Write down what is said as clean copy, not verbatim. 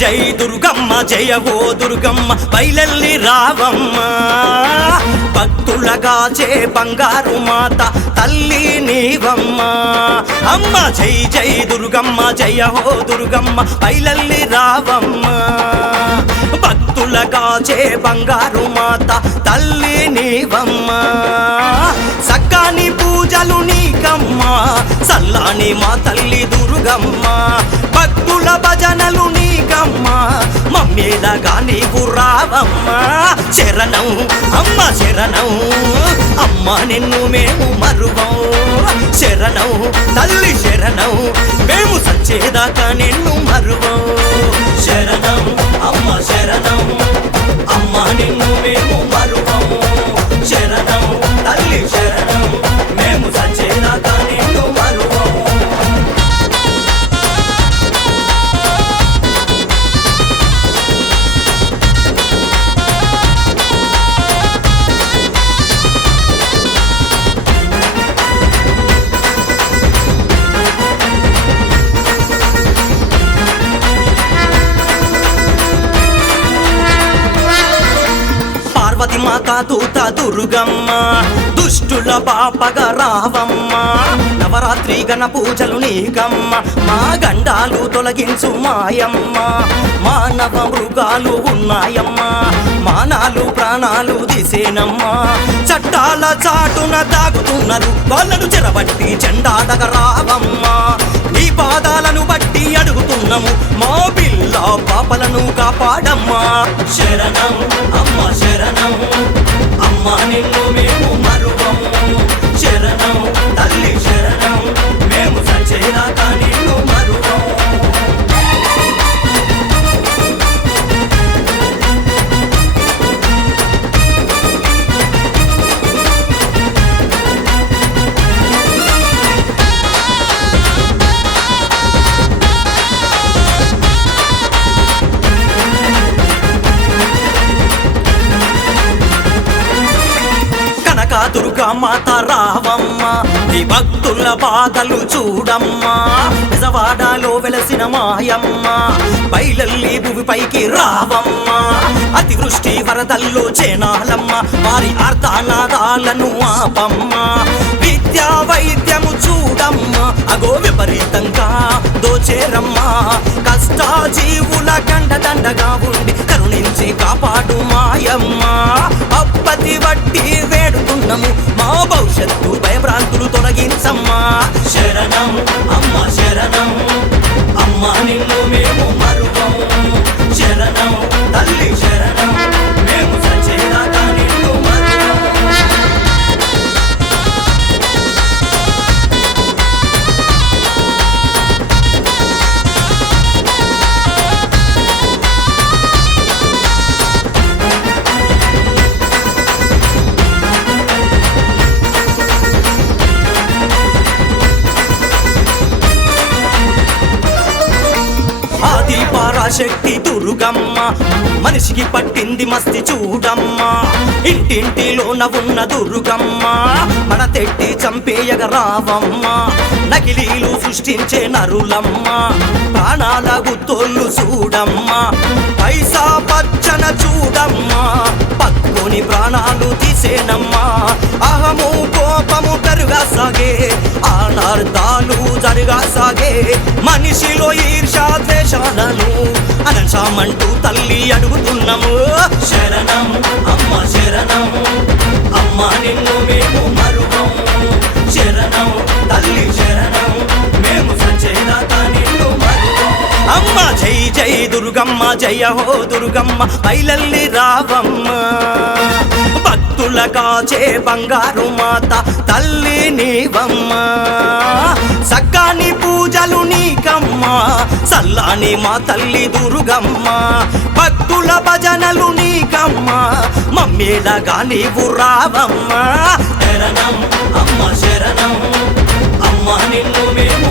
జై దుర్గమ్మ జయ ఓ దుర్గమ్మ బయలెల్లి రావమ్మ భక్తులగా చే బంగారు మాత తల్లి నీవమ్మ అమ్మ జై జై దుర్గమ్మ జయ ఓ దుర్గమ్మ బయలెల్లి రావమ్మ భక్తులగా చే బంగారు మాత తల్లి నీవమ్మ సక్కాని పూజలు నీకమ్మ సల్లాని మా తల్లి దుర్గమ్మ భక్తుల భజనలు నీకమ్మ మమ్మీదగా నీవు రావమ్మ శరణం అమ్మ శరణం అమ్మ నిన్ను మేము మరువం శరణం తల్లి శరణం మేము సచ్చేదాకా నిన్ను మరువం శరణం అమ్మ శరణం అమ్మ నిన్ను మేము మరువం శరణం తల్లి శరణం మేము సచ్చేదాకా నిన్ను మరువం మాతా దూత దుర్గమ్మ దుష్టుల పాపగా రావమ్మ నవరాత్రి గణ పూజలు నీకమ్మ మా గండాలు తొలగించు మాయమ్మ మానవ మృగాలు ఉన్నాయమ్మ మానాలు ప్రాణాలు దిసేనమ్మ చట్టాల చాటున తాగుతున్నారు వాళ్ళను చెరబట్టి చెండాడగ రావమ్మ నీ పాదాలను బట్టి అడుగుతున్నాము మా పిల్ల పాపలను కాపాడమ్మా శరణం అమ్మ శరణం అమ్మ నిన్ను మేము మరువం శరణం తల్లి శరణం మేము సచ్చేదాకా నిన్ను మరువం దుర్గా మాత రావమ్మ నీ భక్తుల బాధలు చూడమ్మా నిజవాడలో వెలసిన మాయమ్మ బయలల్లి భూమిపైకి రావమ్మ అతివృష్టి వరదల్లో చేనాలమ్మ వారి ఆర్తనాదాలను ఆపమ్మ విద్యా వైద్యము చూడమ్మ అగో విపరీతంగా దోచేరమ్మా కష్టా జీవుల కండదండగా ఉండి కరుణించి కాపాడు మాయమ్మ అప్పతి వడ్డీ వేడుతున్నాము మా భవిష్యత్తు భయభ్రాంతులు తొలగించమ్మా శరణం అమ్మ శరణం అమ్మ నిన్ను మేము మరువం శరణం తల్లి శరణం మేము సచ్చేదాకా నిన్ను మరువం శక్తి దుర్గమ్మ మనిషికి పట్టింది మస్తి చూడమ్మ ఇంటింటిలోన ఉన్న దుర్గమ్మ మన తెట్టి చంపేయగ రావమ్మ నకిలీలు సృష్టించే నరులమ్మ ప్రాణాల గుత్తోళ్ళు చూడమ్మ పైసా పచ్చన చూడమ్మ పక్కుని ప్రాణాలు తీసేనమ్మా అహము కోపము పెరుగా సాగే ఆనార్థాలు జరుగా సాగే మనిషిలో ఈర్షా ద్వేషాలను అనసామంటూ తల్లి అడుగుతున్నాము శరణం అమ్మ శరణం అమ్మ నిన్ను మేము మరువం శరణం తల్లి శరణం మేము సచ్చేదాకా నిన్ను మరువం అమ్మ జై జై దుర్గమ్మ జయ హో దుర్గమ్మ బయలల్లి రావమ్మ భక్తులగా చే బంగారు మాత తల్లి నీవమ్మ సక్కాని పూజలు నీకమ్మ సల్లాని మా తల్లి దుర్గమ్మ భక్తుల భజనలు నీకమ్మ మమ్మీలగా నీవు రావమ్మ శరణం అమ్మ శరణం అమ్మ నిన్ను మేము